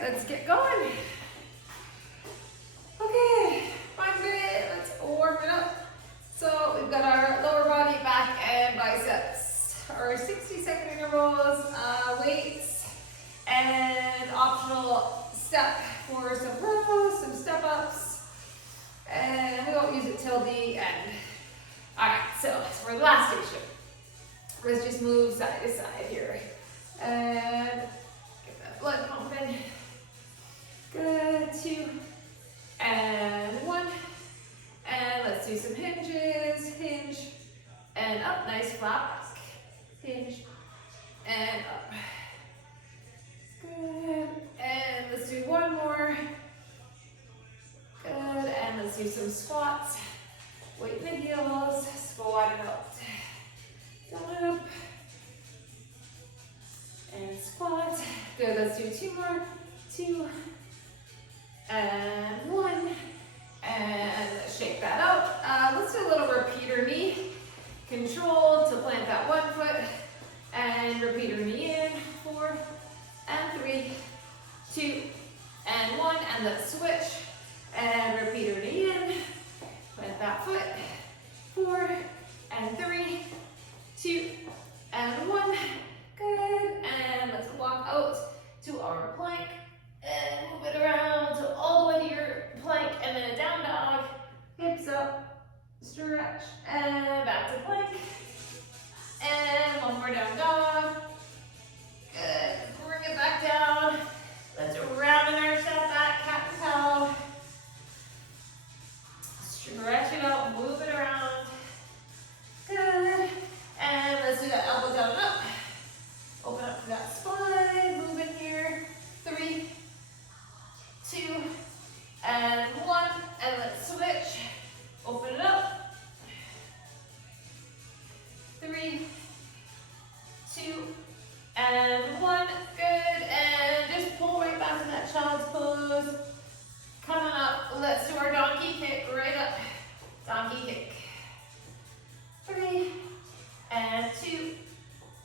let's get going. Okay, 5 minutes, let's warm it up. So we've got our lower body, back, and biceps. Our 60-second intervals, weights, and optional step for some rows, some step ups. And we won't use it till the end. Alright, so for the last station, let's just move side to side here. And get that blood pumping. Good, 2, and 1. And let's do some hinges, hinge, and up, nice flat back. Hinge, and up. Good, and let's do one more. Good, and let's do some squats. Weight in the heels, squat it out. Down, up, and squat. Good, let's do 2 more. 2, and 1. And shake that out. Let's do a little repeater knee. Control to plant that 1 foot. And repeater knee in. 4, and 3, 2, and 1. And let's switch. And repeater knee in. Plant that foot. 4, and 3, 2, and 1. Good. And let's walk out to our plank. And move it around to all the way to your plank, and then a down dog. Hips up, stretch, and back to plank. And one more down dog. Good. Bring it back down. Let's round in our step back, cat and cow. Stretch it out, move it around. Good. And let's do that elbow down and up. Open up to that spine. Move in here. 3, 2, and 1, and let's switch. Open it up. 3, 2, and 1. Good, and just pull right back to that child's pose. Coming up, let's do our donkey kick right up. Donkey kick. 3, and 2,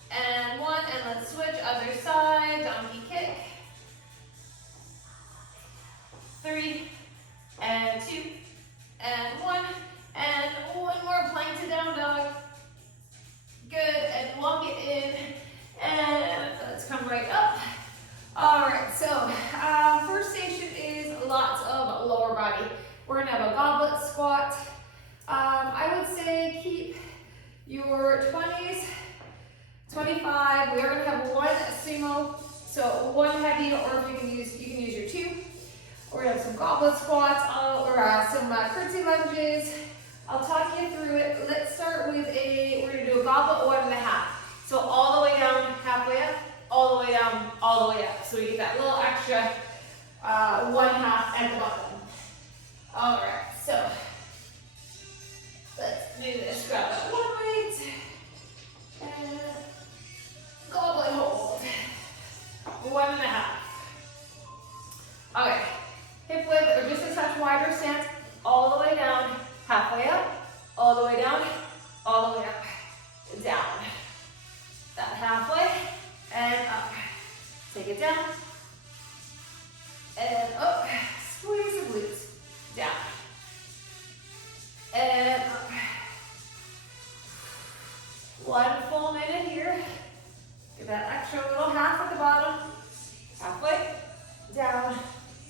and 1, and let's switch other side. Donkey kick. 3, and 2, and 1, and one more plank to down dog. Good, and walk it in, and let's come right up. All right, so first station is lots of lower body. We're gonna have a goblet squat. I would say keep your 20s, 25. We are gonna have 1 sumo, so 1 heavy, or if you can use your 2. We're gonna have some goblet squats or some curtsy lunges. I'll talk you through it. Let's start with we're gonna do a goblet 1.5. So all the way down, halfway up, all the way down, all the way up. So we get that little extra 1/2 at the bottom. All right, so let's do this. Grab that 1 weight and goblet hold. 1.5. Okay. Hip width or just a touch wider stance, all the way down, halfway up, all the way down, all the way up, down. That halfway, and up. Take it down, and up. Squeeze the glutes, down, and up. 1 full minute here. Get that extra little half at the bottom, halfway, down,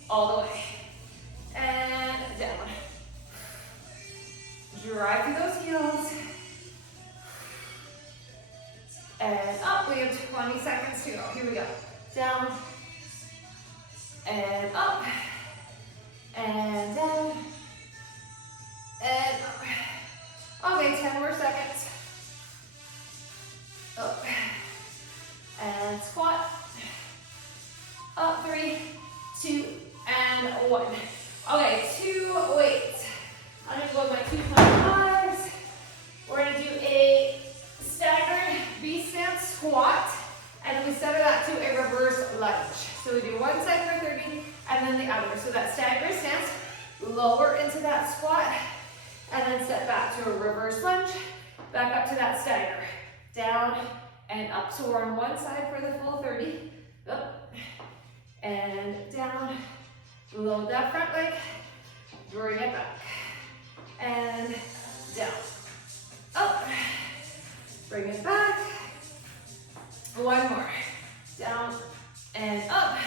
all the way, and down. Drive through those heels, and up. We have 20 seconds to go. Here we go. Down, and up, and down, and up. Okay, 10 more seconds. Up, and squat. Up, 3, 2, and 1. Okay, 2 weights. I'm gonna go with my 225s. We're gonna do a staggered B-stance squat, and we set that to a reverse lunge. So we do one side for 30, and then the other. So that staggered stance, lower into that squat, and then step back to a reverse lunge, back up to that stagger, down and up. So we're on one side for the full 30, up, and down. Load that front leg, bring it back, and down. Up, bring it back. One more. Down and up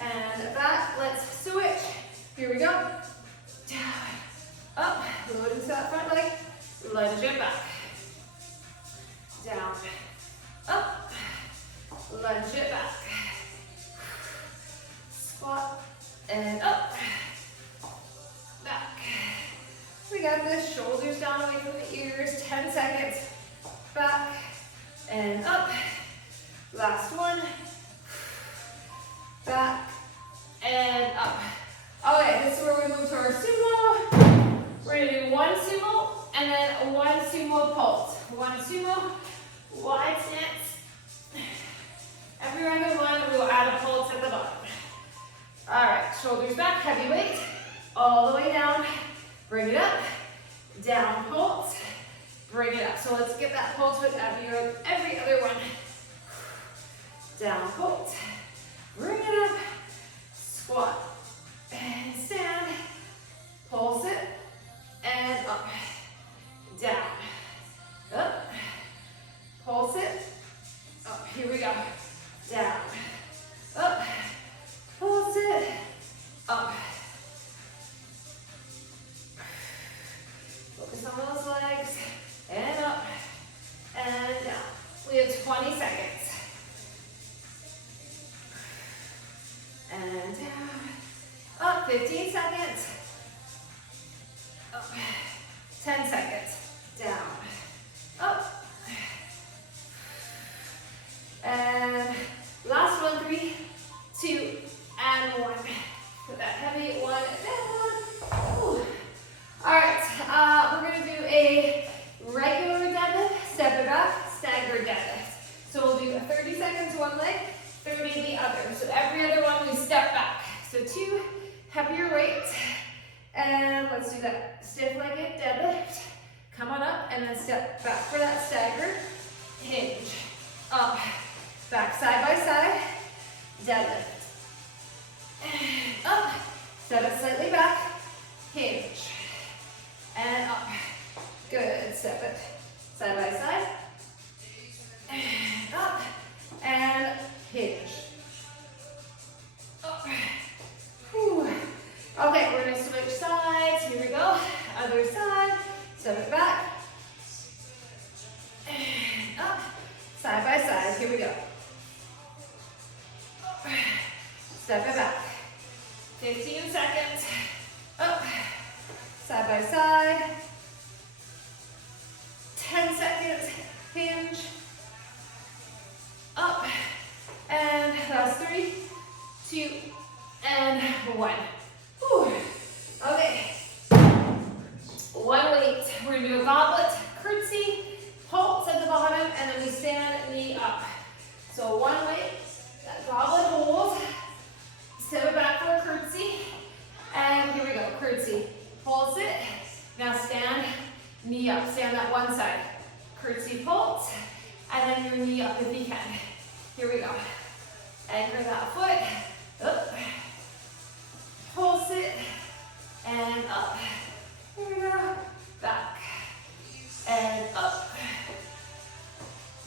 and back. Let's switch. Here we go. Down, up, load into that front leg, lunge it back. Down, up, lunge it back. Squat and up, back. We got this. Shoulders down away from the ears. 10 seconds. Back and up. Last one. Back and up. Okay, this is where we move to our sumo. We're gonna do one sumo and then one sumo pulse. One sumo, wide stance. Every round of one, we will add a pulse at the bottom. All right, shoulders back, heavy weight, all the way down. Bring it up, down pulse, bring it up. So let's get that pulse with every other one. Down pulse, bring it up, squat, and stand, pulse it, and up, down, up, pulse it, up, here we go, down, up, pulse it, up. Focus on those legs, and up, and down. We have 20 seconds. And down, up, 15 seconds, up, 10 seconds, down, up, and last one, 3, 2, and 1. Put that heavy one down. Ooh. All right, we're gonna do a regular deadlift, step it back, staggered deadlift. So we'll do 30 seconds one leg, 30 the other. So every other one we step back. So 2 heavier weights, and let's do that stiff-legged deadlift. Come on up and then step back for that staggered hinge. Up, back side by side, deadlift. And up, step it slightly back, hinge. And up, good, step it side by side. And up, and hinge. Up. Whew. Okay, we're gonna switch sides. Here we go. Other side. Step it back. And up. Side by side. Here we go. Up. Step it back. 15 seconds. Up. Side by side. 10 seconds. Hinge. Up. And last 3, 2, and 1. Whew. Okay. One weight. We're gonna do a goblet, curtsy, pulse at the bottom, and then we stand knee up. So one weight, that goblet holds. Step it back for a curtsy. And here we go, curtsy. Pulse it. Now stand knee up. Stand that one side. Curtsy, pulse, and then your knee up if you can. Here we go. Anchor that foot, up, pulse it, and up. Here we go, back, and up,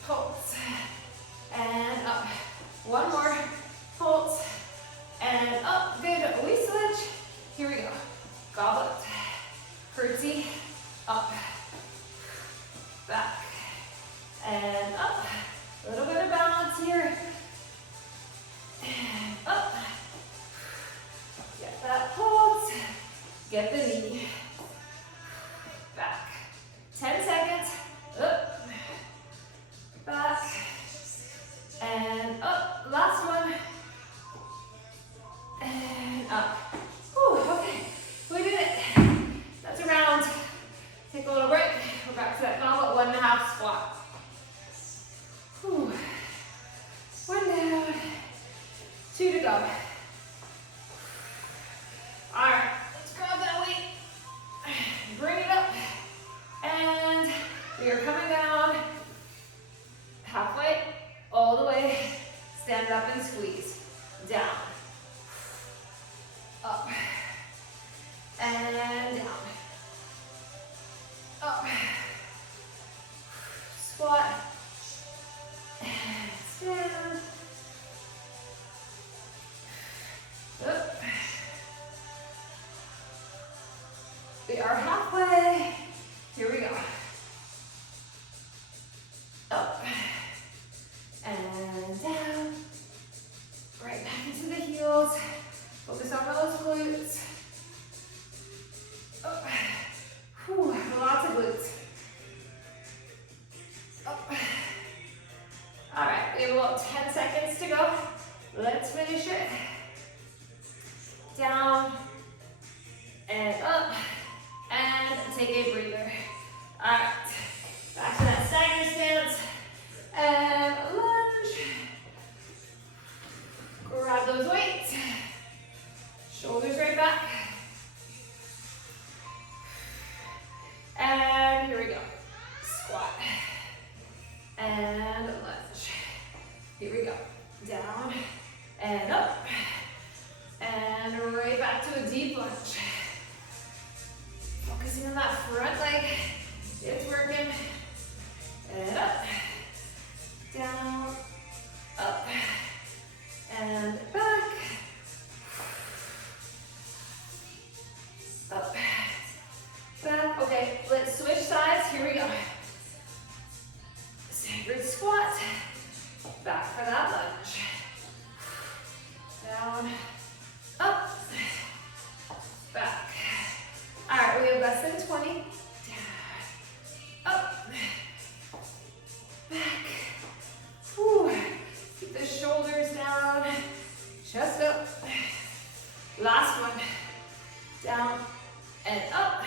pulse, and up. One more, We are halfway. Here we go. Up and down. Right back into the heels. Focus on those glutes. Up. Whew, lots of glutes. Up. All right, we have about 10 seconds to go. Let's finish it. Down and up and take a breather. All right, back to that stagger stance and lunge. Grab those weights. Shoulders right back. And here we go. Squat. And lunge. Here we go. Down and up. And right back to a deep lunge. Focusing on that front leg. It's working. And up. Down. Up. And back. Up. Back. Okay, let's switch sides. Here we go. Standard squat. Back for that lunge. Down. Up. Back. All right, we have less than 20. Down. Up. Back. Whew. Keep the shoulders down. Chest up. Last one. Down and up.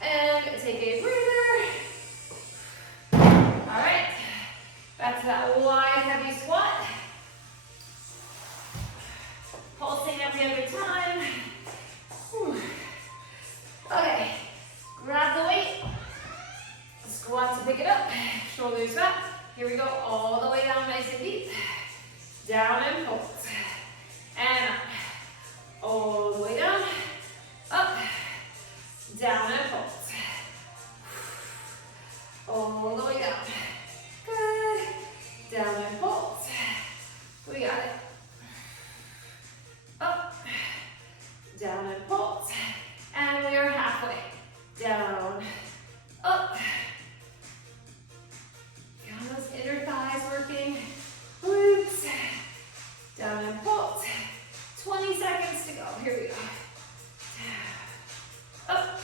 And take a breather. All right. Back to that wide, heavy squat. Pulsing every other time. Whew. Okay. Grab the weight. Squat to pick it up. Shoulders back. Here we go. All the way down, nice and deep. Down and pulse. And up. All the way down. Up. Down and pulse. All the way down. Good. Down and pulse. We got it. Up. Down and pulse. And we are halfway. Down. Up. Got those inner thighs working. Glutes. Down and pulse. 20 seconds to go. Here we go. Up.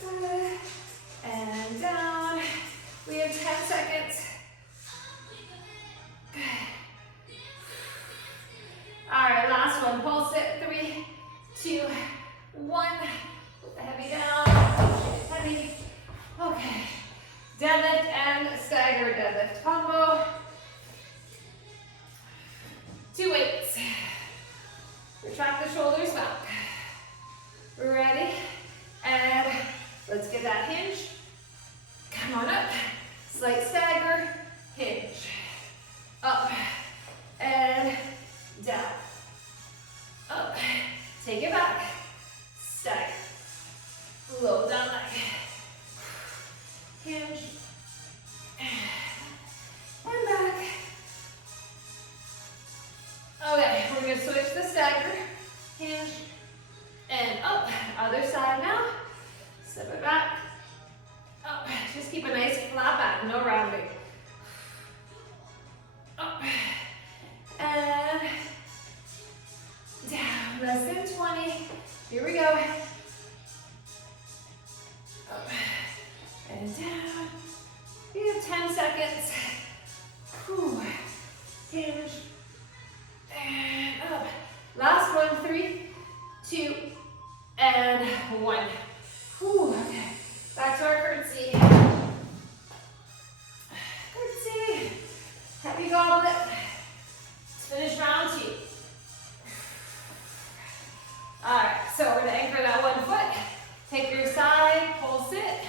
Good. And down. We have 10 seconds. Good. All right, last one. Pulse it. 3, 2, 1. Put the heavy down. Heavy. Okay. Deadlift and stagger deadlift combo. 2 weights. Retract the shoulders back. Ready? And let's get that hinge. Come on up. Slight stagger. Hinge. Up. And down. Up. Take it back. Stagger. Low down leg. Hinge. And back. Okay, we're going to switch the stagger. Hinge. And up. Other side now. Step it back. Up. Just keep a nice flat back. No rounding. Up. And down. Less than 20. Here we go. Up. And down. We have 10 seconds. Whew. Hinge. And up. Last one. 3, 2, and 1. Whew, okay. Back to our curtsy. Curtsy. Heavy goblet. Let's finish round 2. All right, so we're gonna anchor that one foot. Take your side, pulse it.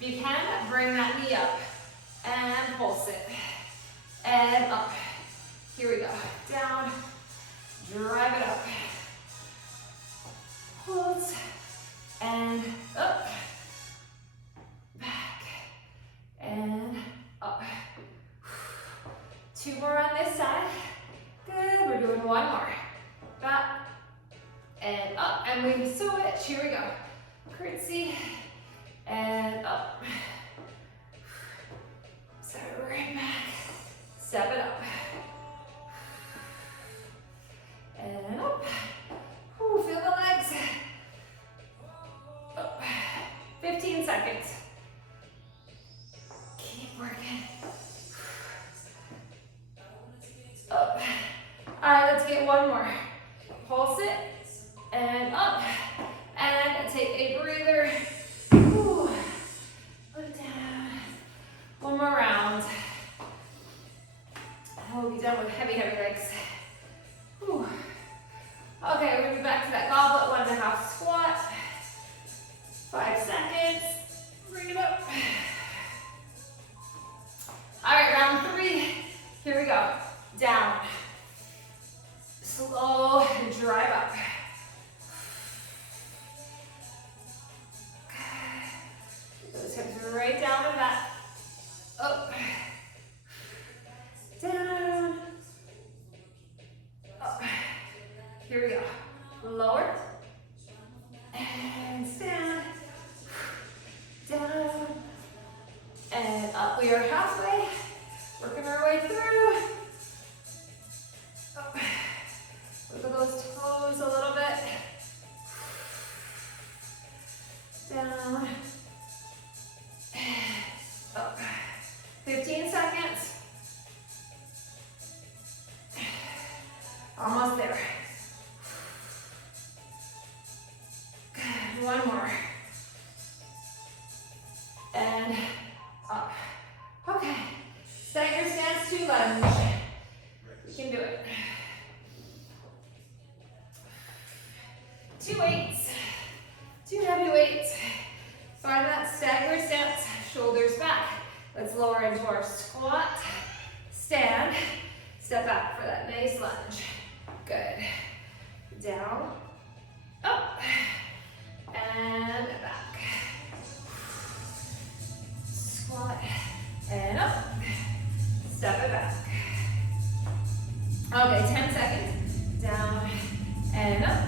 If you can, bring that knee up. And pulse it. And up. Here we go. Down. Drive it up. Pulse. And up. Back. And up. 2 more on this side. Good. We're doing 1 more. Back. and up, and we switch. Here we go. Curtsy, and up. Step it right back. Step it up. And up. Ooh, feel the legs. Up. 15 seconds. Keep working. Up. All right, let's get one more. Pulse it, and up, and take a breather. Ooh. Put it down. One more round. We'll be done with heavy, heavy legs. Ooh. Okay, we're gonna be back to that goblet 1.5 squat. 5 seconds. Bring it up. All right, round 3. Here we go. Down. Slow drive up. Those hips right down to that. Up. Down. Up. Here we go. Lower. And stand. Down. And up. We are halfway. Working our way through. Up. Look at those toes a little bit. Down. Up. 15 seconds. Almost there. Good. One more. And up. Okay. Stagger stance to lunge. You can do it. 2 weights. 2 heavy weights. Find that stagger stance. Shoulders back. Let's lower into our squat. Stand. Step back for that nice lunge. Good. Down. Up. And back. Squat. And up. Step it back. Okay, 10 seconds. Down and up.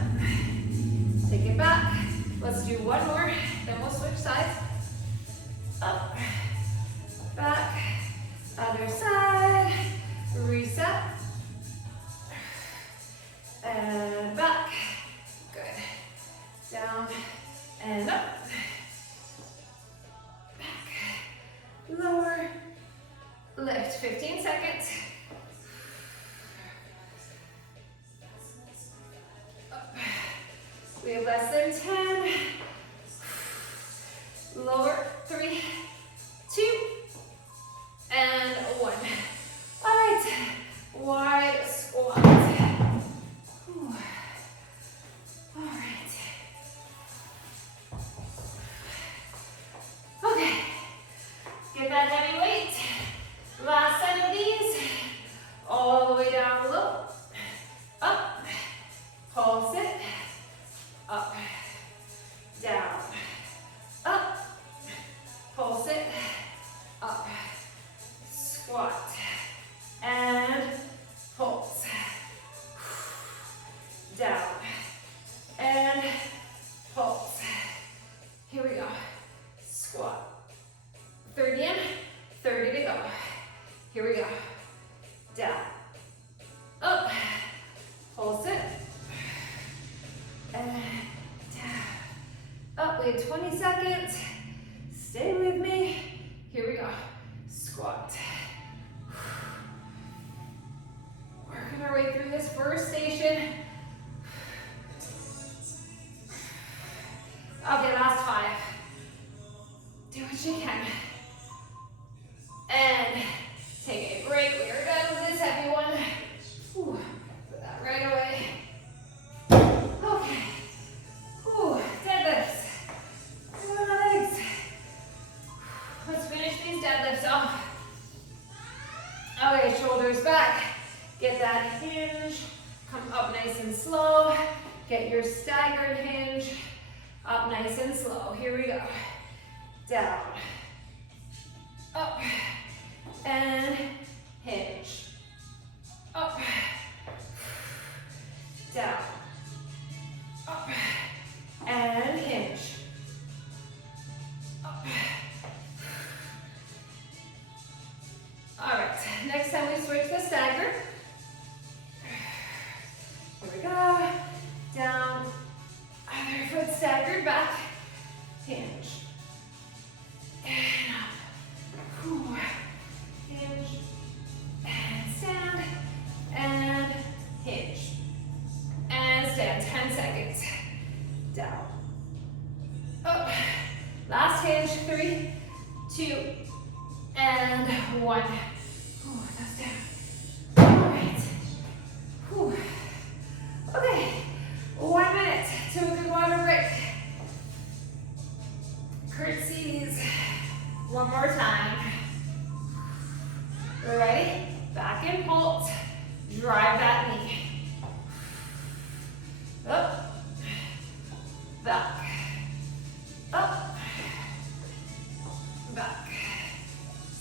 Take it back. Let's do one more, then we'll switch sides. Up, back, other side, reset, and back. Good. Down and up. Back, lower, lift. 15 seconds. Up. We have less than 10. Lower, 3, 2, and 1. All right, wide squat. Whew. All right. Okay, get that heavy weight. Last set of these, all the way down low. Up, pulse it. Up, down, up, pulse it, up, squat, and pulse, down, and pulse. Here we go, squat, 30 in, 30 to go. Here we go, down, up, pulse it, and down. Up, we have 20 seconds. Stay with me. Here we go. Squat. Working our way through this first station. Okay, last 5. Do what you can. And take a break. We are done with this heavy one. Whew. Put that right away. Okay. Ooh, deadlifts. Through my legs. Let's finish these deadlifts off. Okay, shoulders back. Get that hinge. Come up nice and slow. Get your staggered hinge. Up nice and slow. Here we go. Down. Up. And hinge. Up. Down. Up. 2, and 1. Ooh, that's down. All right. Whew. Okay, 1 minute to a good water break. Curtsies. One more time. Ready? Back and pulse. Drive that knee. Up. Back. Up. Back.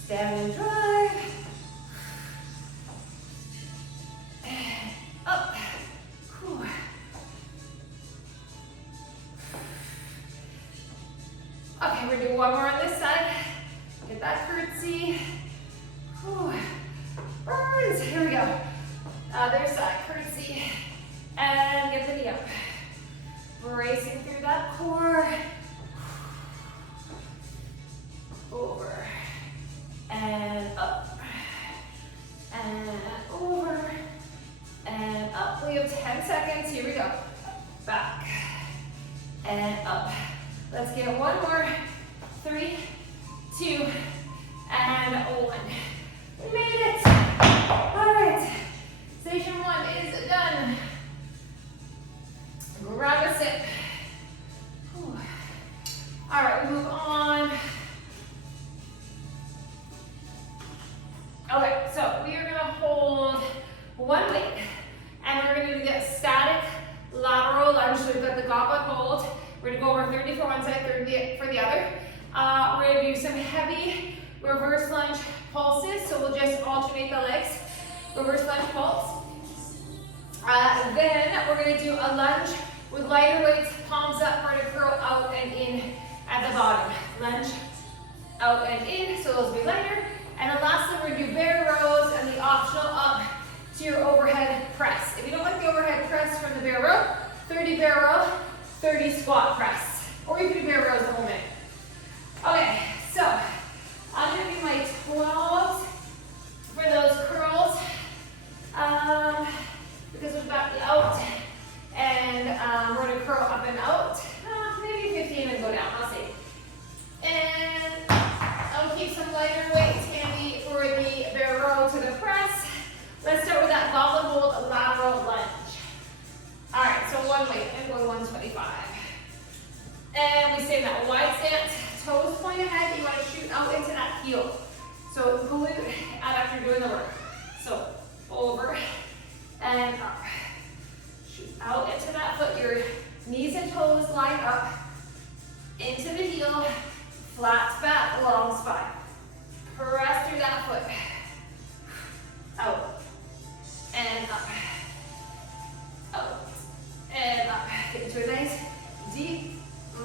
Stand and drive. Up. Whew. Okay, we're gonna do one more on this side. Get that curtsy. Whew. Burns. Here we go. Other side, curtsy. And get the knee up. Bracing through that core. Over. And up. And over. And up. We have 10 seconds. Here we go. Back. And up. Let's get one more. 3, 2, and 1. We made it. All right. Station 1 is done. Grab a sip. Whew. All right, we move on. Okay, so we are gonna hold one weight, and we're gonna do a static lateral lunge. So we've got the goblet hold. We're gonna go over 30 for one side, 30 for the other. We're gonna do some heavy reverse lunge pulses. So we'll just alternate the legs. Reverse lunge pulse. Then we're gonna do a lunge with lighter weights, palms up, we're gonna curl out and in at the bottom. Lunge, out and in, so those will be lighter. And then lastly, we're gonna do bear rows and the optional up to your overhead press. If you don't like the overhead press from the bear row, 30 bear row, 30 squat press. Or you can do bear rows the whole minute. Okay, so I'm gonna do my 12s for those curls. Because we've got the out, and we're gonna curl up and out. Maybe 15 and go down, I'll see. And I'll keep some lighter weights handy for the bear row to the press. Let's start with that goblet hold lateral lunge. All right, so one weight, I'm going 125. And we stay in that wide stance, toes point ahead. You want to shoot out into that heel. So glute after doing the work. So over and up. Shoot out into that foot. Your knees and toes line up into the heel. Flat back, long spine. Press through that foot. Out and up. Out and up. Get into a nice deep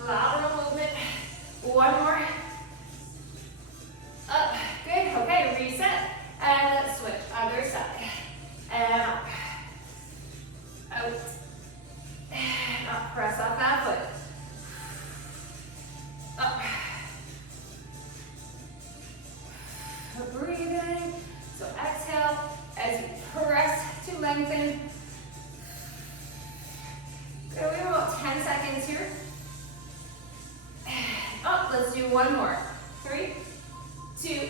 lateral movement. One more. Up. Good. Okay, reset. And let's switch. Other side. And up. Out. And up. Press off that foot. Up. Breathing. So exhale as you press to lengthen. Good. We have about 10 seconds here. Up. Let's do one more. 3, 2,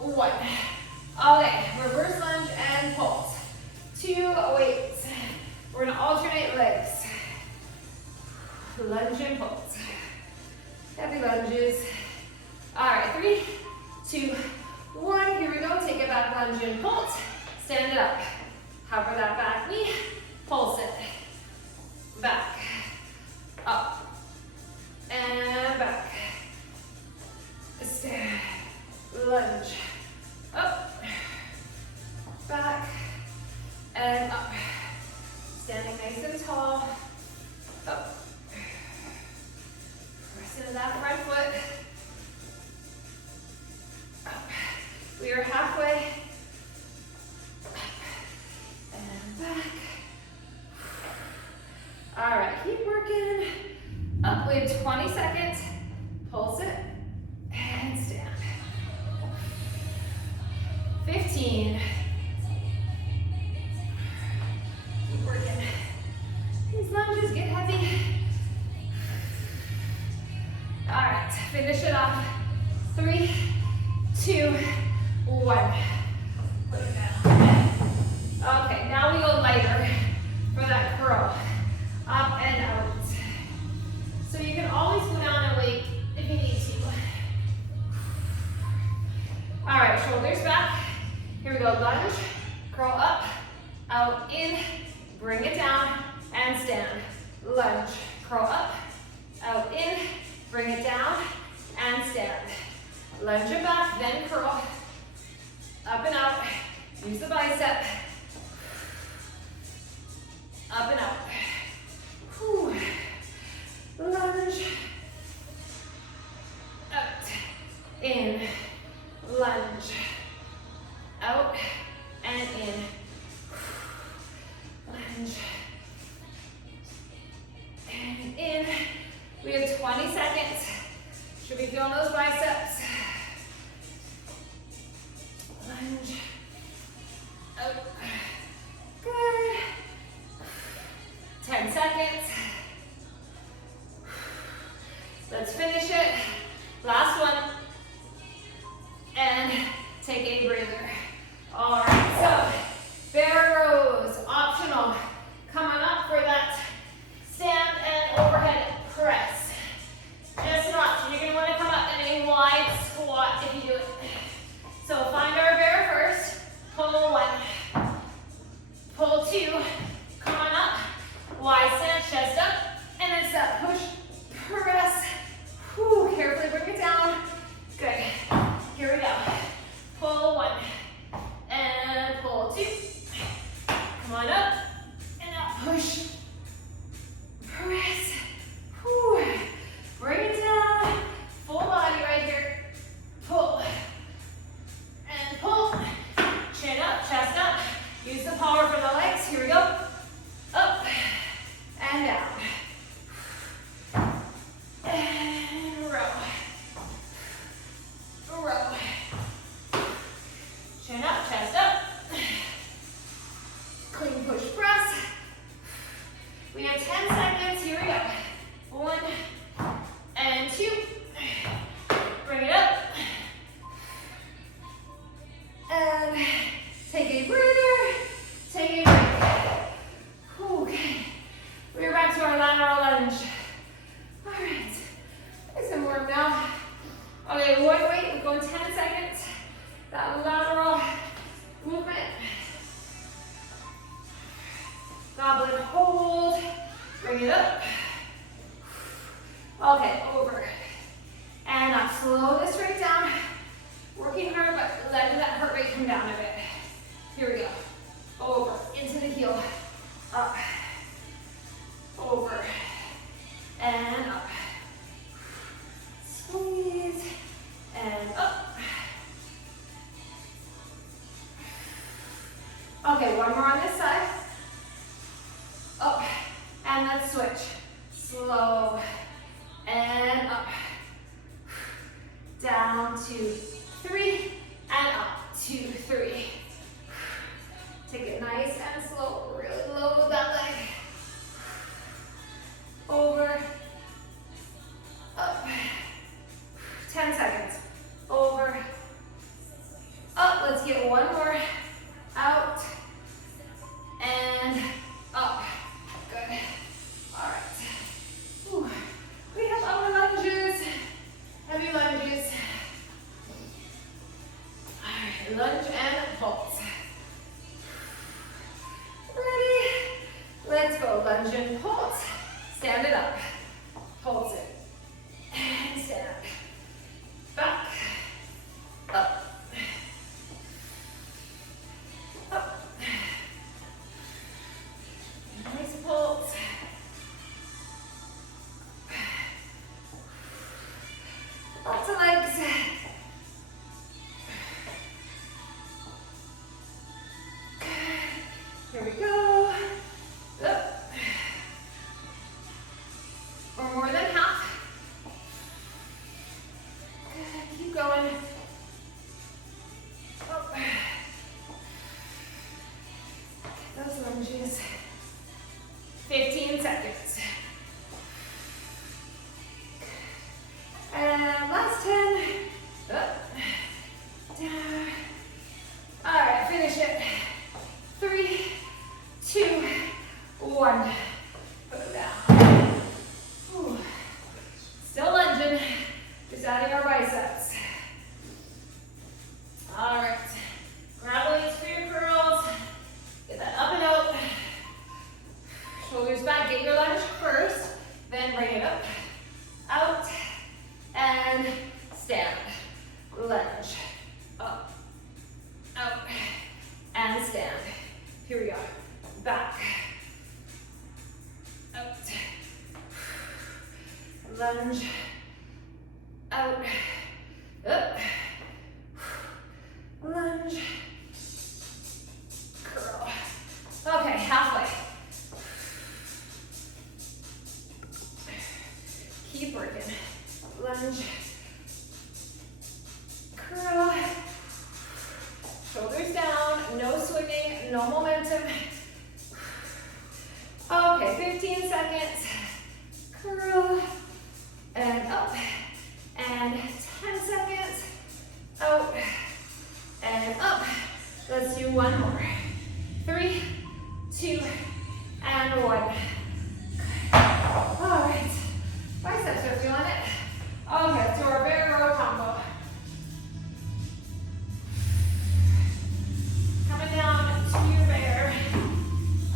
1. Okay, reverse lunge and pulse. 2 weights. We're gonna alternate legs. Lunge and pulse. Heavy lunges. All right, 3, 2, 1. Here we go. Take it back, lunge and pulse. Stand it up. Hover that back knee. Pulse it. Back. Up. And back. Stand. Lunge. Up. Back. And up. Standing nice and tall. Up. Press into that front foot. Up. We are halfway. Up. And back. All right, keep working. Up, we have 20 seconds. Pulse it and stand. 15. Keep working. These lunges get heavy. All right, finish it off. 3, Come on up. And now push. Press. Whew. Bring it down. Full body right here. Pull. And pull. Chin up, chest up. Use the power for the legs. Here we go. Up. And down. And row. Row. Chin up, chest up. Clean push press. We have 10 seconds. Here we go. 1 and 2. Bring it up. And take a breather. Take a break. Okay. We're back to our lateral lunge. All right. Nice and warm now. Okay, one weight. We're going 10 seconds. That lateral movement. Goblet hold. Bring it up. Okay, over. And up. Slow this rate down. Working hard, but letting that heart rate come down a bit. Here we go. Over. Into the heel. Up. Over. And up. Squeeze. And up. Okay, one more on this side. Up. And let's switch. Slow. And up. Down, 2, 3. And up, 2, 3. Take it nice and slow. Really load that leg. Over. Up. 10 seconds. Over. Up. Let's get one more. Out. And up. Good. All right. Whew. We have other lunges. Heavy lunges. All right. Lunge and pulse. Ready? Let's go. Lunge and pulse. Stand it up. Pulse it. And stand. Back. Up. Up. Nice pulse. Lots of legs. Here we go. Up. Or more than half. Good. Keep going. Up. Those lunges. 15 seconds. And last 10. Up. Down. All right, finish it. 3, 2, 1. Put it down. Whew. Still lunging. Just adding our biceps. All right. Grab the weights for your curls. Get that up and out. Shoulders back. Get your lunge first. Then bring it up. Out. And stand. Lunge. Up. Out. And stand. Here we go. Back. Out. Lunge. Out. Up. Lunge. Curl. Okay, halfway. Keep working. Lunge. Curl. Shoulders down, no swinging, no momentum. Okay, 15 seconds. Curl. And up. And 10 seconds. Out. And up. Let's do one more. 3, 2, and 1. All right. Biceps are feeling it. Okay, so our bear row combo. Coming down to your bear.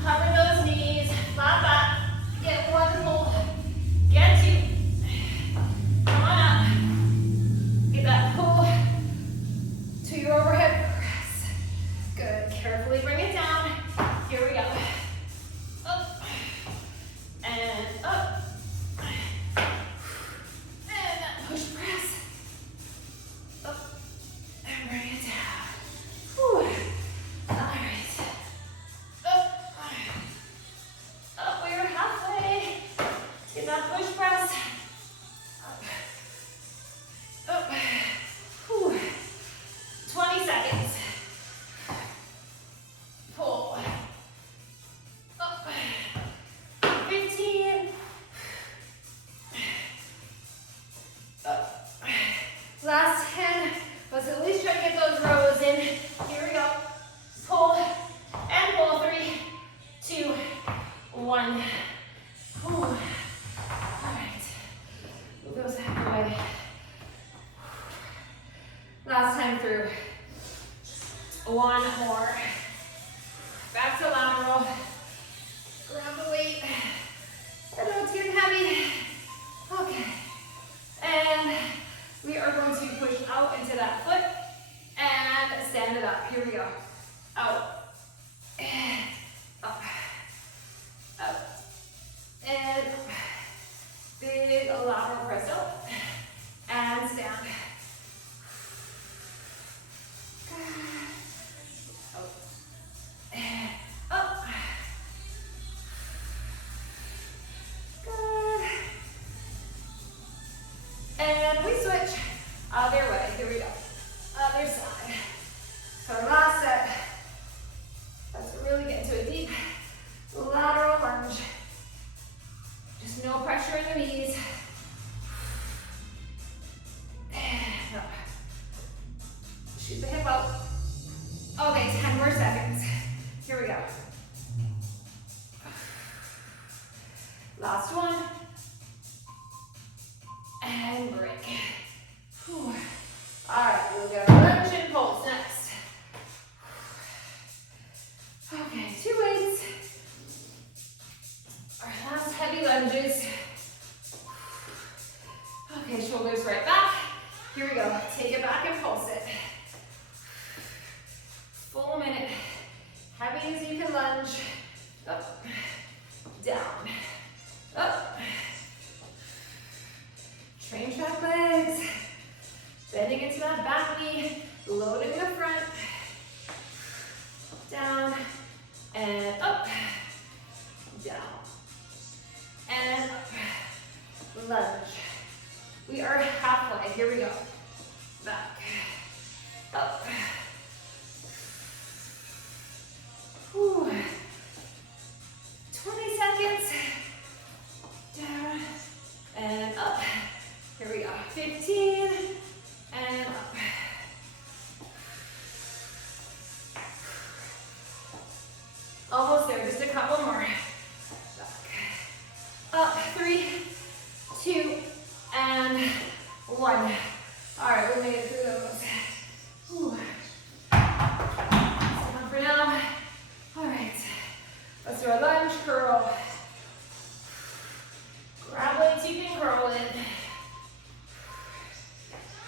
Hover those knees, flat back. Get one pull. Get two. Come on up. Get that pull to your overhead press. Good. Carefully bring it down. Here we go. Last one. And break. Whew. All right, we'll go lunge and pulse next. Okay, 2 weights. Our last heavy lunges. Okay, shoulders right back. Here we go. Take it back and pulse it. Full minute. Heavy as you can lunge. Up, down, up. Train track legs. Bending into that back knee. Loading the front. Down and up. Down and up. Lunge. We are halfway. Here we go. Back. Up. Whew. 20 seconds. Down and up. Here we go. 15 and up. Almost there. Just a couple more. Back. Up. 3, 2, and 1. All right, we made it through those. Whew. That's enough for now. All right, let's do a lunge curl. Grab weights you can curl in.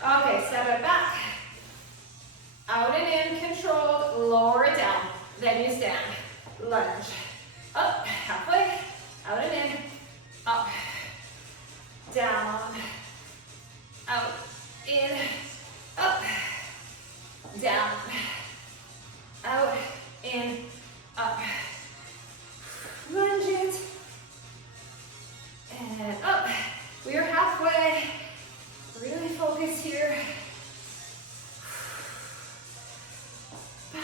Okay, step it back. Out and in, controlled, lower it down. Then you stand. Lunge. Up, halfway, out and in, up, down, out, in, up, down, out, in, up. Lunge it, and up. We are halfway. Really focus here. Back,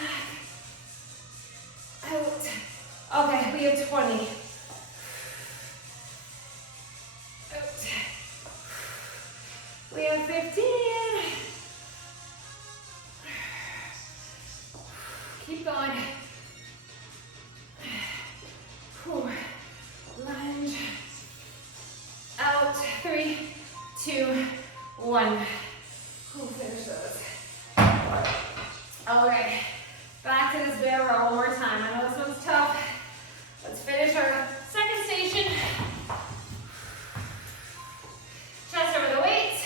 out. Okay, we have 20. Out. We have 15. Keep going. Whew. Lunge. Out. 3, 2, 1. Finish those. All right. Back to this bear row one more time. I know this one's tough. Let's finish our second station. Chest over the weights.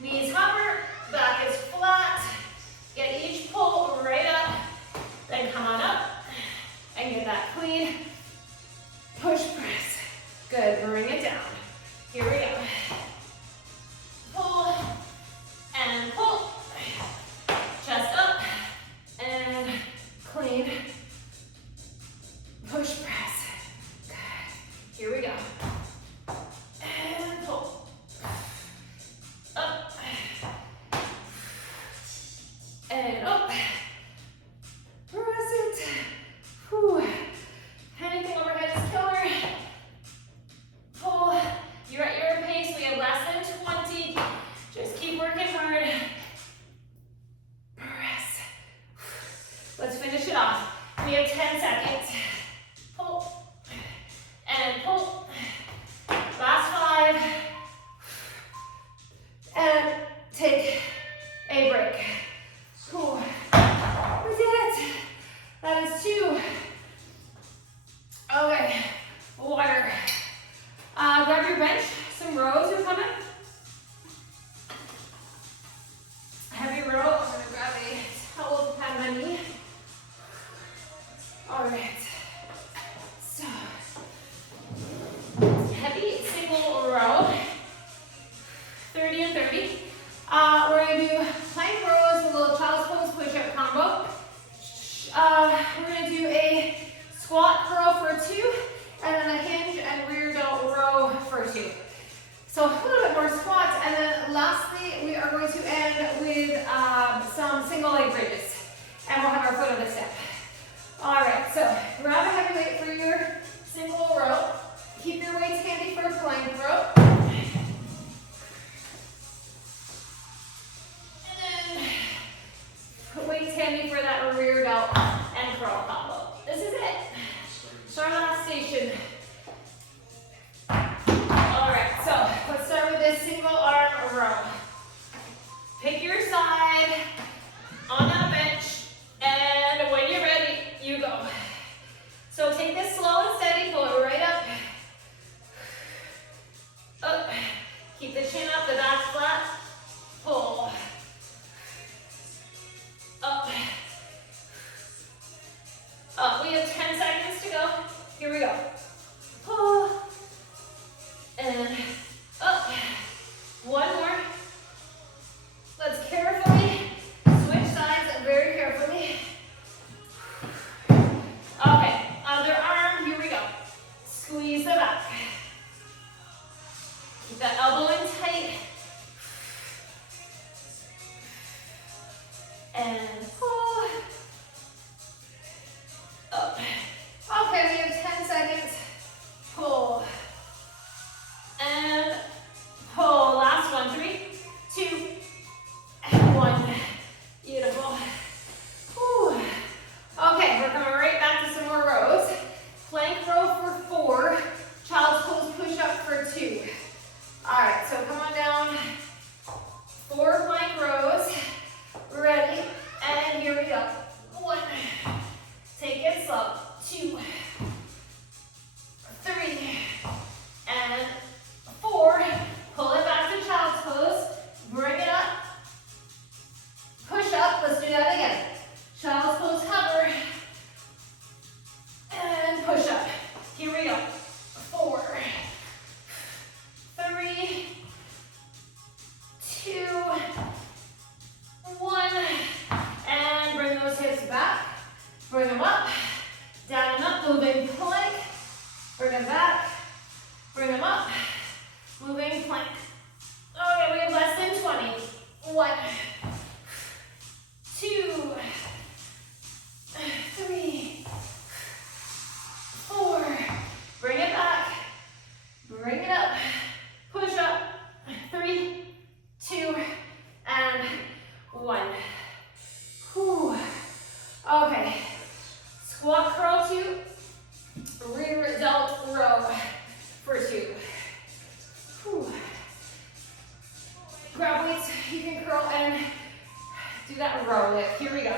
Knees hover. Back is flat. Get each pull right up. Then come on up and get that clean push press. Good. Bring it down. Here we go. Pull and pull. Chest up and clean push press. Good. Here we go. And pull. Up. And up. Press it. Whew. Anything overhead is killer. Pull. You're at your pace. We have last Here we go. Pull. And up. One more. Let's carefully switch sides very carefully. Okay, other arm, here we go. Squeeze the back. Keep that elbow in tight. And pull. Up. Okay, we have 10 seconds. Pull. And pull. Last one. 3, 2, and 1. Beautiful. Whew. Okay, we're coming right back to some more rows. Plank row for 4. Child's pose push-up for 2. All right, so come on down. 4 plank rows. Ready, and here we go. 1. Take it slow. 2, 3, and 4. Pull it back to child's pose. Bring it up. Push up. Let's do that again. Child's pose, hover. And push up. Here we go. 4, 3, 2, 1. And bring those hips back. Bring them up. Down and up. Moving plank. Bring them back. Bring them up. Moving plank. Okay, we have less than 20. 1, 2, 3, 4. Bring it back. Bring it up. Push up. 3, 2, and 1. Whew. Okay. Squat curl 2. Rear delt row for 2. Whew. Grab weights. You can curl and do that row lift. Here we go.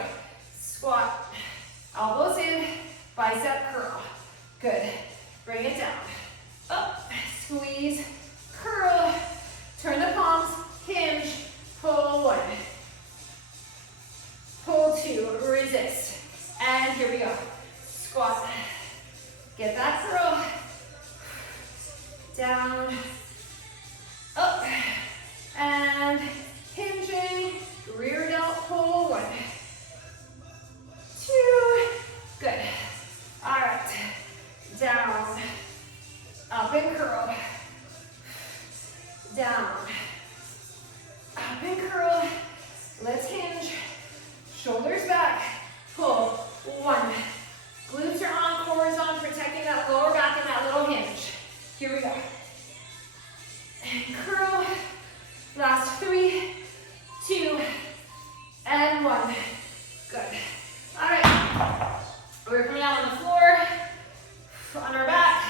Squat. Elbows in. Bicep curl. Good. Bring it down. Up. Squeeze. Curl. Turn the palms. Hinge. Pull 1. Pull 2. Resist. And here we go. Squat. Get that curl. Down. Up. And hinging. Rear delt pull. 1, 2. Good. All right. Down. Up and curl. Down. Up and curl. Let's hinge. Shoulders back. Pull. 1. Glutes are on, core is on, protecting that lower back and that little hinge. Here we go. And curl. Last 3, 2, and 1. Good. All right. We're coming out on the floor, on our back.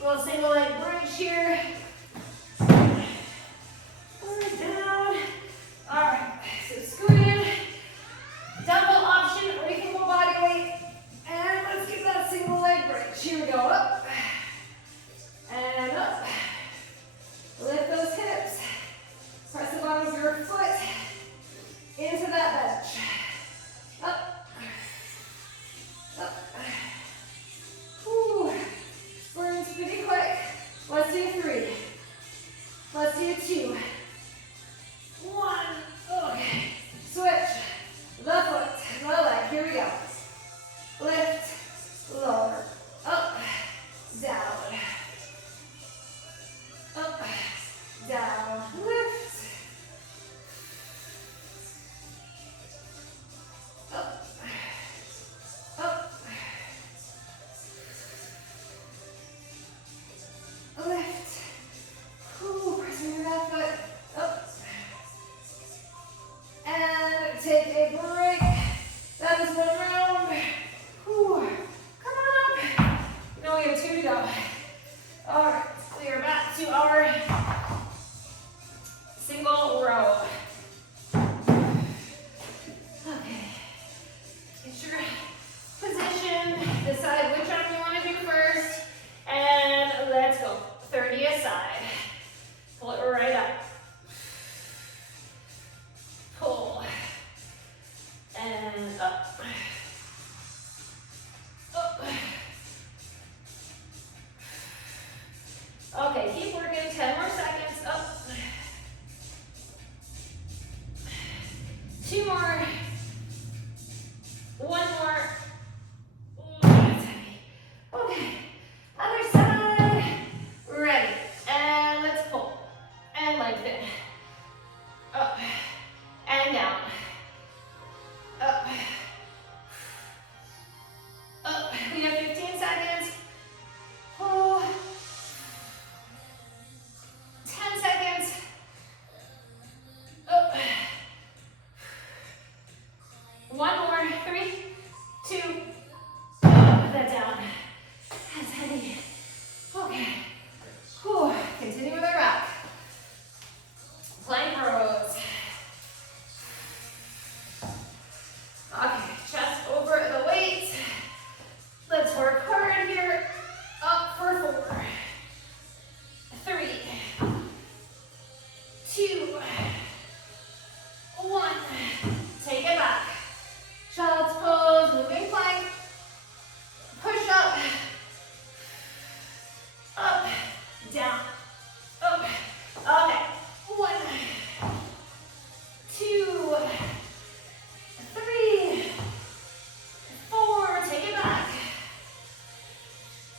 Little single leg bridge here.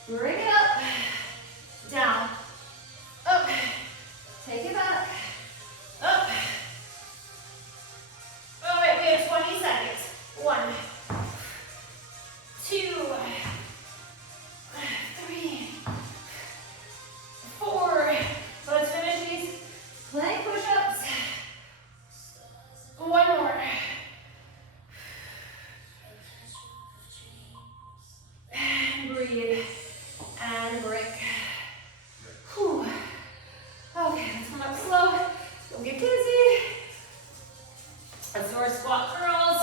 Bring it up, down, up, take it back, up. All right, we have 20 seconds. 1, 2, 3, 4. Let's finish these plank push-ups. 1 more. And breathe. And break. Whew. Okay, let's come up slow. Don't get dizzy. Let's do our squat curls.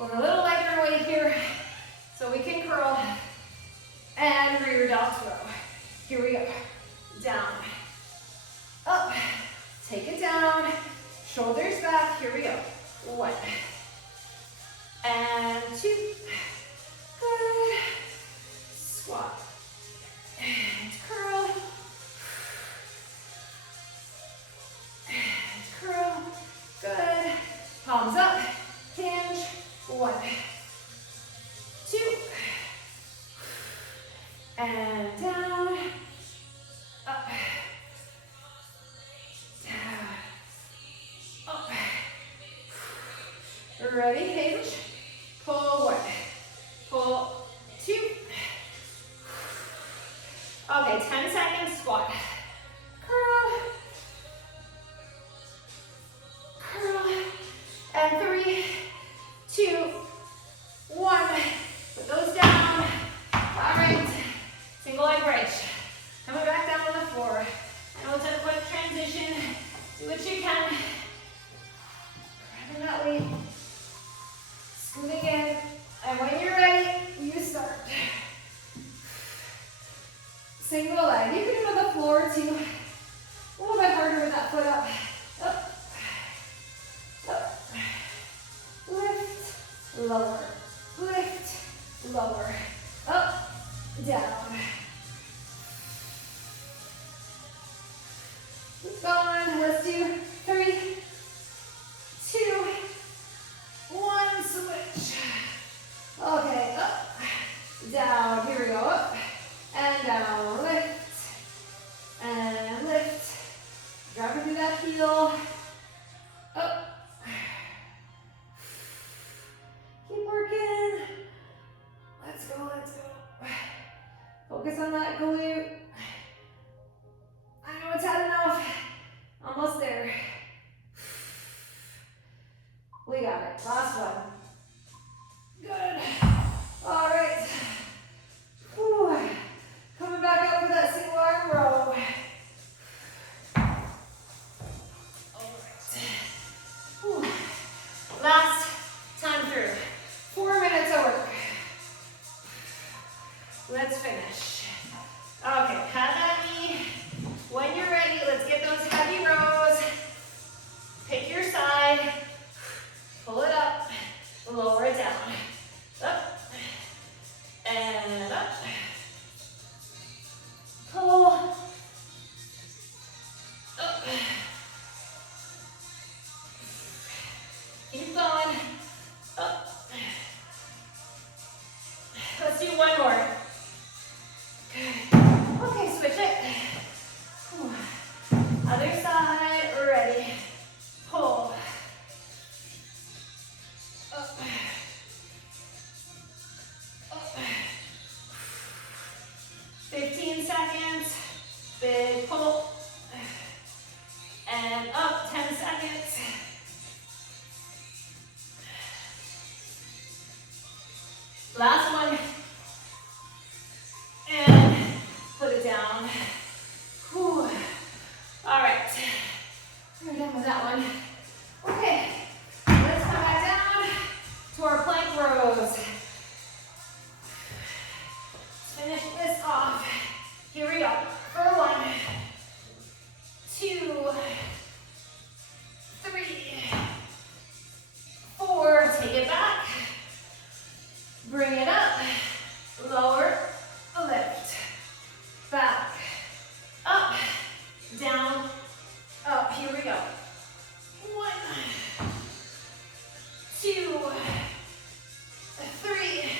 With a little lighter weight here, so we can curl and rear dog throw. Here we go. Down, up, take it down, shoulders back. Here we go. 1 and 2. Good. Squat and curl. And curl. Good. Palms up. Hinge. 1, 2. And down. Up. Down. Up. Ready? Hinge. Pull 1. Pull 2. Okay, 10 seconds, squat. Curl. Curl. And 3, 2, 1. Put those down. All right. Single leg bridge. Coming back down on the floor. I know it's a quick transition. Do what you can. Grabbing that weight. Scooting in. And when you're ready, you start. Single leg. You can do it on the floor too. A little bit harder with that foot up. Up. Up. Lift. Lower. Lift. Lower. Up. Down. Keep going. Let's do 3, 2, 1. Switch. Okay. Up. Down. Here we go. Up. And down, lift, and lift. Driving through that heel. Up. Keep working. Let's go, let's go. Focus on that glute. I know it's had enough. Almost there. We got it. Last one. Good. All right. Whew. Coming back up for that single arm row. All right. Last time through. 4 minutes of work. Let's finish. Okay, have at me. When you're ready, let's get those heavy rows. Pick your side. Pull it up. Lower it down. Up. And up. Pull. Up. Keep going. Up. Let's do one more. Good. Okay, switch it. Other side, ready. Pull. Up. Up. 15 seconds. Big pull. And up, 10 seconds. Last one. And put it down. Whew. All right. We're done with that one. Okay. Let's come back down to our plank rows. Let's finish this off. Here we go. For 1, 2, 3, 4. Take it back. Bring it up. Lower. Lift. Back. Up. Down. Up. Here we go. 1, 2, 3,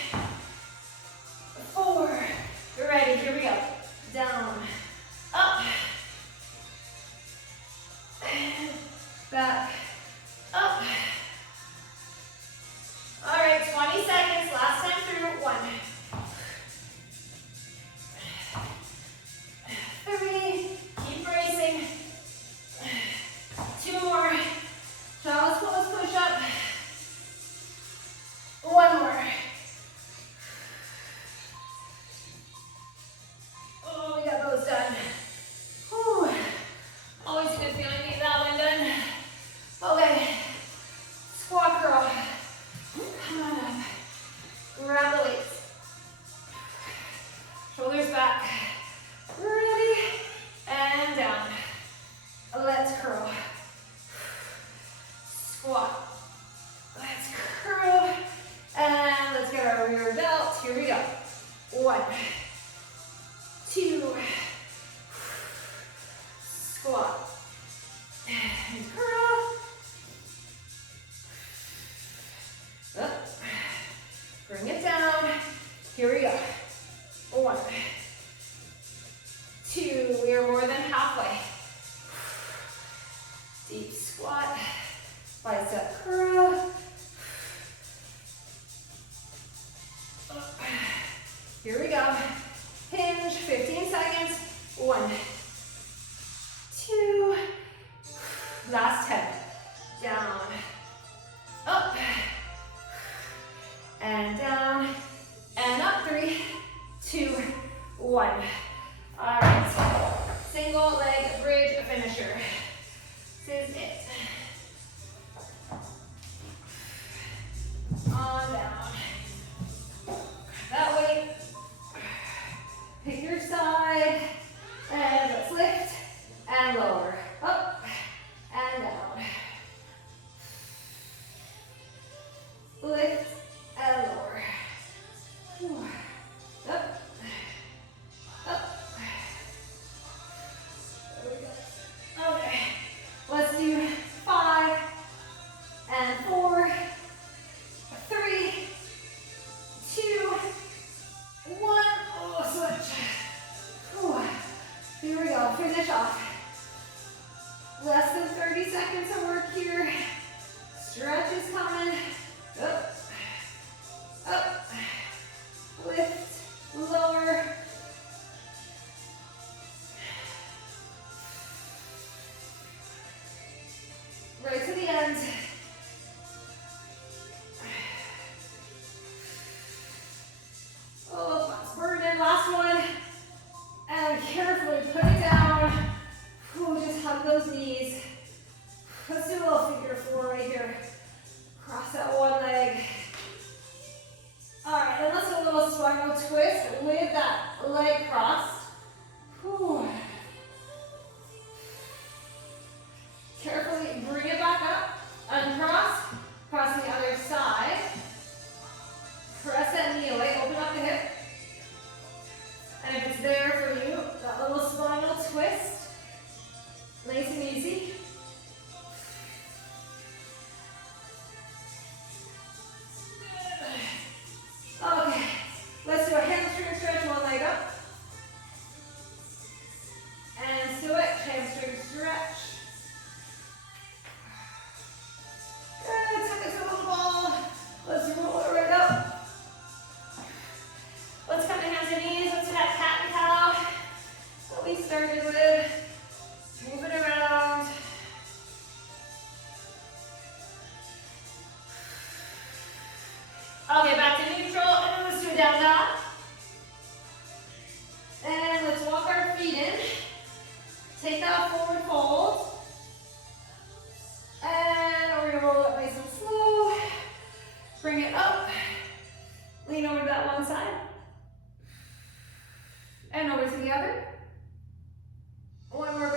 get our rear delt. Here we go. 1, 2, squat, and curl. Up. Bring it down. Here we go. 1, 2, we are more than halfway. Deep squat, bicep curl. Here we go. Hinge, 15 seconds. 1, 2, last 10. Down, up, and down, and up. 3, 2, 1. All right, single leg bridge finisher. This is it. On down. That way. Pick your side, and let's lift and lower. Up and down. Lift and lower. Up, up. There we go. Okay, let's do 5 and 4, 3, 2, 1. Oh, switch. Here we go. Finish off. Less than 30 seconds of work here. Stretch is coming. Up, up, lift, lower. Right to the end. Oh, let's burn in. Last one. And carefully put it down. Just hug those knees. Let's do a little figure 4 right here. Cross that one leg. All right, and let's do a little spinal twist with that leg crossed. Whew. Carefully bring it back up. Uncross. Cross the other side. Press that knee away. Open up the hip. And if it's there for you, that little spinal twist. Nice and easy. Okay, let's do a hamstring stretch, one leg up. And switch, hamstring stretch. Good, tuck it to a little ball. Let's roll it right up. Let's come to hands and knees. Let's do that cat and cow that we started with. Move it around. Okay, back to neutral, and let's do a down dog. And let's walk our feet in. Take that forward fold. And we're gonna roll it nice and slow. Bring it up. Lean over to that one side. And over to the other. One more